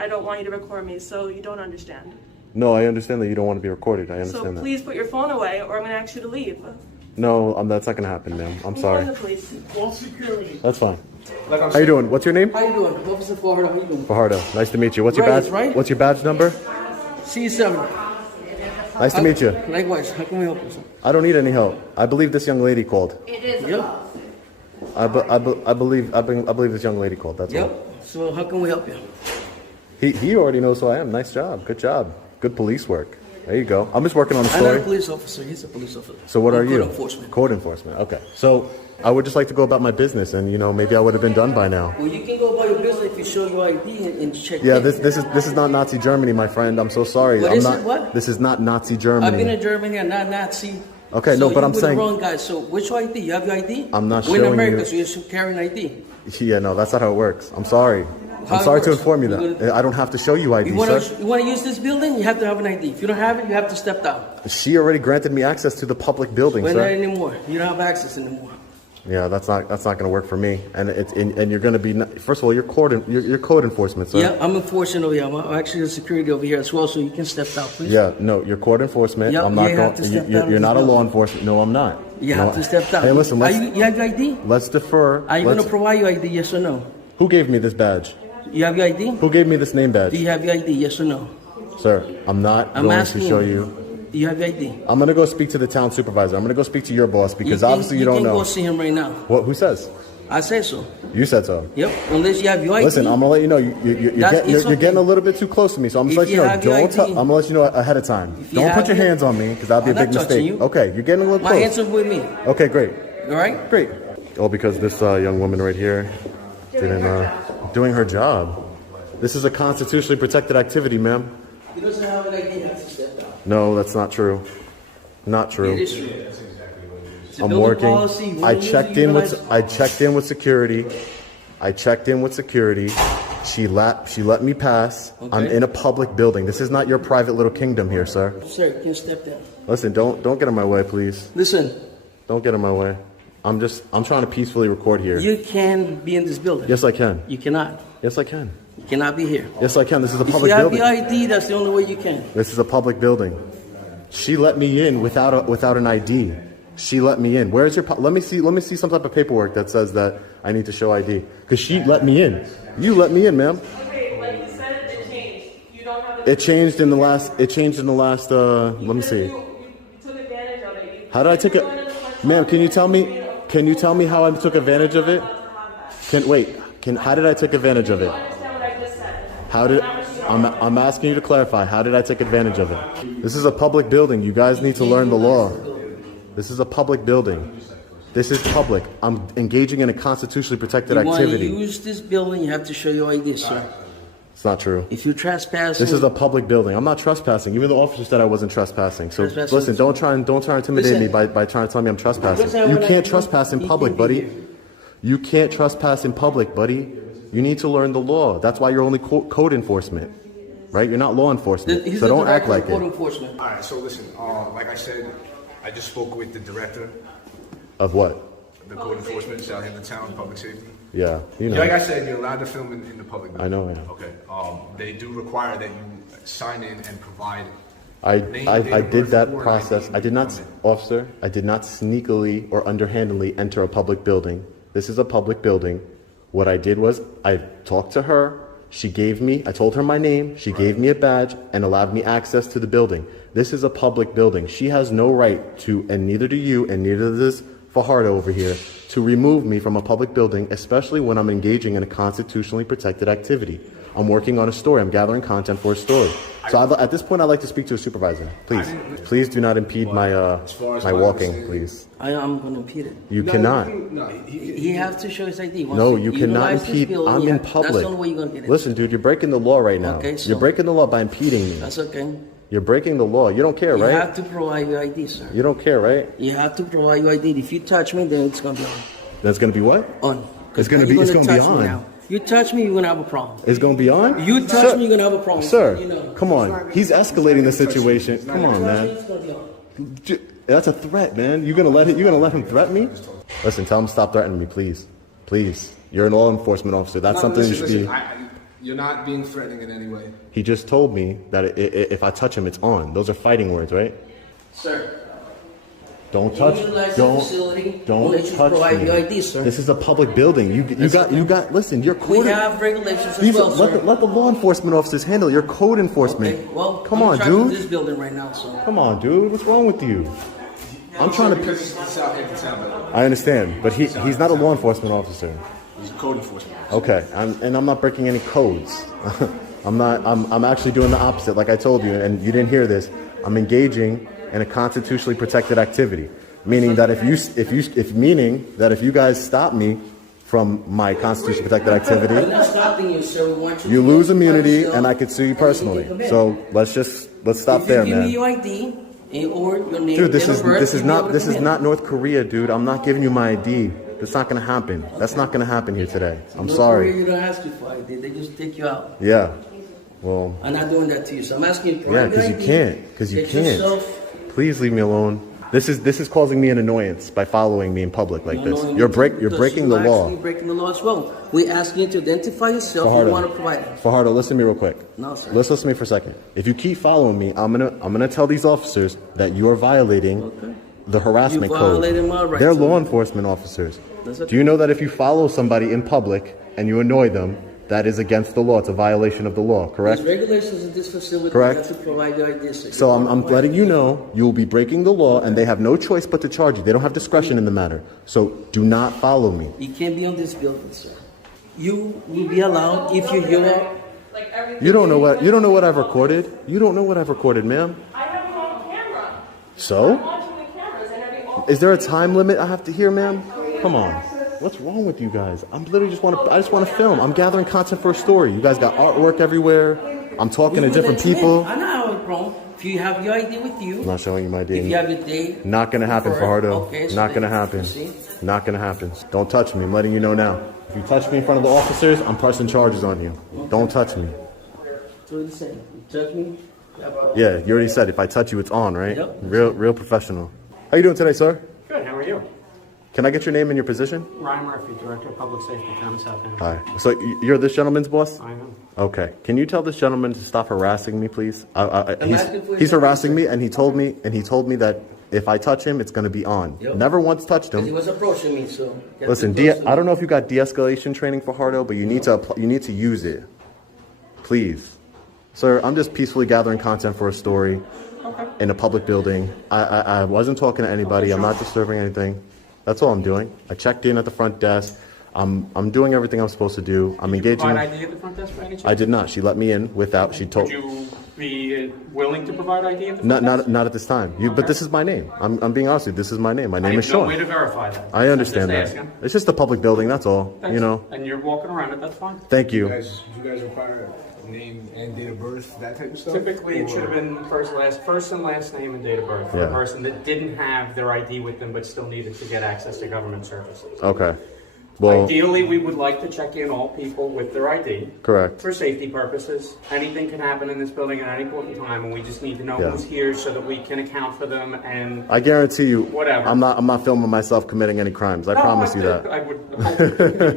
I don't want you to record me, so you don't understand. No, I understand that you don't want to be recorded. I understand So please put your phone away, or I'm going to ask you to leave. No, that's not going to happen, ma'am. I'm sorry. Call the police. Call security. That's fine. How you doing? What's your name? How you doing? Officer Fajardo, how you doing? Fajardo. Nice to meet you. What's your badge? Right? What's your badge number? C7. Nice to meet you. Likewise. How can we help you, sir? I don't need any help. I believe this young lady called. It is. Yep. I believe this young lady called. That's all. Yep. So how can we help you? He already knows who I am. Nice job. Good job. Good police work. There you go. I'm just working on the I'm not a story. police officer. He's a police officer. So what are you? Code enforcement. Code enforcement. Okay. So I would just like to go about my business, and maybe I would have been done by now. Well, you can go about your business if you show your ID and check. Yeah, this is not Nazi Germany, my friend. I'm so sorry. What I'm is not. it? What? This is not Nazi Germany. I've been in Germany. I'm not Nazi. Okay, so no, but I'm you're saying. the wrong guy. So which ID? You have your ID? I'm not We're in showing America, you. so you should carry an ID. Yeah, no, that's not how it works. I'm sorry. How I'm it sorry to works? inform you that. I don't have to show you ID, You sir. want to use this building? You have to have an ID. If you don't have it, you have to step down. She already granted me access to the public building, We're not sir. anymore. You don't have access anymore. Yeah, that's not going to work for me. And you're going to be. First of all, you're code enforcement, sir. Yeah, I'm enforcing over here. I'm actually the security over here as well, so you can step down, please. Yeah, no, you're code enforcement. Yep, I'm not you have to step down You're as not a well. law enforcement. No, I'm not. You have to step down. Hey, listen. You have your ID? Let's defer. Are you going to provide your ID, yes or no? Who gave me this badge? You have your ID? Who gave me this name badge? Do you have your ID, yes or no? Sir, I'm not going to show you. Do you have your ID? I'm going to go speak to the town supervisor. I'm going to go speak to your boss because obviously you don't You can know. go see him right now. What? Who says? I say so. You said so. Yep, unless you have your ID. Listen, I'm gonna let you know you're getting a little bit too close to me, so I'm just letting you know. I'm gonna let you know ahead of time. Don't put your hands on me because that'd be a big mistake. Okay, you're getting a little close. My hands are with me. Okay, great. All right. Great. All because this young woman right here didn't doing her job. This is a constitutionally protected activity, ma'am. He doesn't have an ID. He has to step down. No, that's not true. Not true. It is true. I'm working. I checked in with security. She let me pass. Okay. I'm in a public building. This is not your private little kingdom here, sir. Sir, you can step down. Listen, don't get in my way, please. Listen. Don't get in my way. I'm trying to peacefully record here. You can be in this building. Yes, I can. You cannot. Yes, I can. You cannot be here. Yes, I can. This is a If public you have building. your ID, that's the only way you can. This is a public building. She let me in without an ID. She let me in. Where's your? Let me see some type of paperwork that says that I need to show ID. Because she let me in. You let me in, ma'am. Okay, like you said, it changed. You don't have It changed in the last. Let me see. You took advantage of it. How did I take it? Ma'am, can you tell me? Can you tell me how I took advantage of it? How did I take advantage of it? Understand what I just said. How did? I'm asking you to clarify. How did I take advantage of it? This is a public building. You guys need to learn the law. This is a public building. This is public. I'm engaging in a constitutionally protected activity. You want to use this building, you have to show your ID, sir. It's not true. If you trespass, This is a public building. I'm not trespassing. Even the officer said I wasn't trespassing. So listen, don't try and intimidate me by trying to tell me I'm trespassing. You can't trespass in public, buddy. You can't trespass in public, buddy. You need to learn the law. That's why you're only code enforcement, right? You're not law enforcement. He's so the don't act director of like code it. enforcement. All right, so listen, like I said, I just spoke with the director Of what? of the code enforcement, Southampton Town Public Safety. Yeah, you know. Like I said, you're allowed to film in the public. I know, yeah. Okay. They do require that you sign in and provide. I date did of that birth, process. ID, I did not, permit. officer, I did not sneakily or underhandedly enter a public building. This is a public building. What I did was I talked to her. I told her my name. She gave me a badge and allowed me access to the building. This is a public building. She has no right to, and neither do you, and neither does Fajardo over here, to remove me from a public building, especially when I'm engaging in a constitutionally protected activity. I'm working on a story. I'm gathering content for a story. So at this point, I'd like to speak to a supervisor. Please do not impede my walking, please. I'm going to impede it. You cannot. He has to show his ID. No, you cannot impede. I'm in public. That's the only way you're going to get it. Listen, dude, you're breaking the law right now. Okay, so- You're breaking the law by impeding me. That's okay. You're breaking the law. You don't care, You right? have to provide your ID, sir. You don't care, right? You have to provide your ID. If you touch me, then it's going to be on. That's going to be what? On. It's gonna be- You're it's gonna be touch me on. now. You touch me, you're going to have a problem. It's going to be on? You touch me, you're going to have a problem. Sir, You know. come on. He's escalating the situation. Come on, man. It's going to be on. That's a threat, man. You're gonna let him threaten me? Listen, tell him to stop threatening me, please. Please. You're an law enforcement officer. That's something you should be. You're not being threatening in any way. He just told me that if I touch him, it's on. Those are fighting words, right? Sir. Don't touch. Utilize the Don't. facility. Don't Let you touch provide me. your ID, sir. This is a public building. You got. Listen, you're We code. have regulations as These well, let sir. the law enforcement officers handle it. Your code enforcement. Okay, well, Come I'm on, in charge of dude. this building right now, so. Come on, dude. What's wrong with you? I'm trying to. Because it's Southampton Town, I understand, but he's not a law enforcement officer. he's a code enforcement. Okay, I'm not breaking any codes. I'm actually doing the opposite, like I told you, and you didn't hear this. I'm engaging in a constitutionally protected activity, meaning that if you guys stop me from my constitutionally protected We're activity, not stopping you, sir. We want you you to lose identify immunity, yourself, and I could sue you and then personally. you can come in. So let's stop if there, you give me man. your ID or your name, Dude, this date is of birth, this is you'll be able not to this come is in. not North Korea, dude. I'm not giving you my ID. That's not gonna happen. That's not gonna happen here today. I'm North sorry. Korea, you don't ask you for ID. They just take you out. Yeah. Well, I'm not doing that to you, so I'm asking you to yeah, provide your because you ID. can't. Because you Get can't. yourself. Please leave me alone. This is causing me an annoyance by following me in public like this. No, You're because breaking the you're law. actually breaking the law as well. We ask you to identify yourself. Fajardo. You want to provide it. Fajardo, listen to me real quick. No, sir. Listen to me for a second. If you keep following me, I'm gonna tell these officers that you are violating the harassment You code. violated my rights, They're sir. law enforcement officers. That's okay. Do you know that if you follow somebody in public and you annoy them, that is against the law? It's a violation of the law, correct? There's regulations in this facility. Correct. You have to provide your ID. Sir. So I'm letting you know you'll be breaking the law, and they have no choice but to charge you. They don't have discretion in the matter. So do not follow me. You can't be on this building, sir. You will be allowed if you hear out. Like everything. You don't know what I've recorded. You don't know what I've recorded, ma'am. I have it on camera. So? I'm watching the cameras and every officer. Is there a time limit I have to hear, ma'am? Come on. What's wrong with you guys? I just want to film. I'm gathering content for a story. You guys got artwork everywhere. I'm talking to We will different let you in. people. I know how it's wrong. If you have your ID with you, I'm not showing you my if you ID. have your date. Not gonna happen, for it, Fajardo. okay, so Not then gonna happen. proceed. Not gonna happen. Don't touch me. I'm letting you know now. If you touch me in front of the officers, I'm pressing charges on you. Don't touch me. So it's the same. You touch me. Yeah, you already said if I touch you, it's on, right? Yep. Real professional. How you doing today, sir? Good, how are you? Can I get your name and your position? Ryan Murphy, Director of Public Safety, Town of Southampton. Hi. So you're this gentleman's boss? I am. Okay. Can you tell this gentleman to stop harassing me, please? asking for He's his harassing ID, me, and he told me that if I touch him, it's going to be on. Yep. Never once touched Because he him. was approaching me, so. you have Listen, to close I don't know if you got de-escalation training for Hardo, but you need to use it. Please. Sir, I'm just peacefully gathering content for a story in a public building. I wasn't talking to anybody. I'm not disturbing anything. That's all I'm doing. I checked in at the front desk. I'm doing everything I'm supposed to do. I'm engaging. Provide ID at the front desk by any chance? I did not. She let me in without. She told. Would you be willing to provide ID at the front Not at this time. But this is my name. I'm being honest with you. This is my name. My desk? name is I have no way Sean. to verify that. I understand I'm that. just asking. It's just a public building. That's all. Thanks. You know. And you're walking around it, that's fine. Thank You you. guys require name and date of birth, that type of stuff? Typically, it Or- should have been first and last name and date of birth for Yeah. a person that didn't have their ID with them but still needed to get access to government services. Okay. Well, Ideally, we would like to check in all people with their ID. correct. For safety purposes, anything can happen in this building at any point in time, and we just need to know Yeah. who's here so that we can account for them and. I guarantee you. Whatever. I'm not filming myself committing any crimes. I promise you that. I would.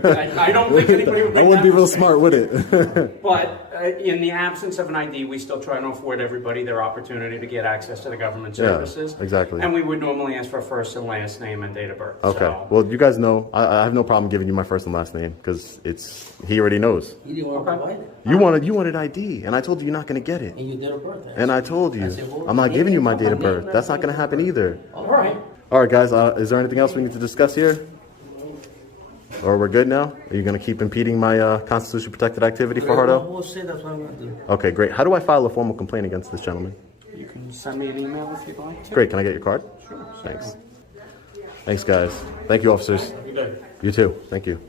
I don't think anybody would. I make wouldn't be that real mistake. smart with it. But in the absence of an ID, we still try to afford everybody their opportunity to get access to the government Yeah, services. exactly. And we would normally ask for first and last name and date of birth. Okay. So, Well, you guys know I have no problem giving you my first and last name because he already knows. You didn't want to provide it. You wanted ID, and I told you you're not going to get it. And you did a birth. And I told you I'm not giving you my date of birth. That's not going to happen either. all right. All right, guys. Is there anything else we need to discuss here? Or we're good now? Are you going to keep impeding my constitutionally protected activity for Hardo? We'll say that's what I'm going to do. Okay, great. How do I file a formal complaint against this gentleman? You can send me an email if you'd like to. Great. Can I get your card? Sure. Thanks. Thanks, guys. Thank you, officers. Good day. You too. Thank you.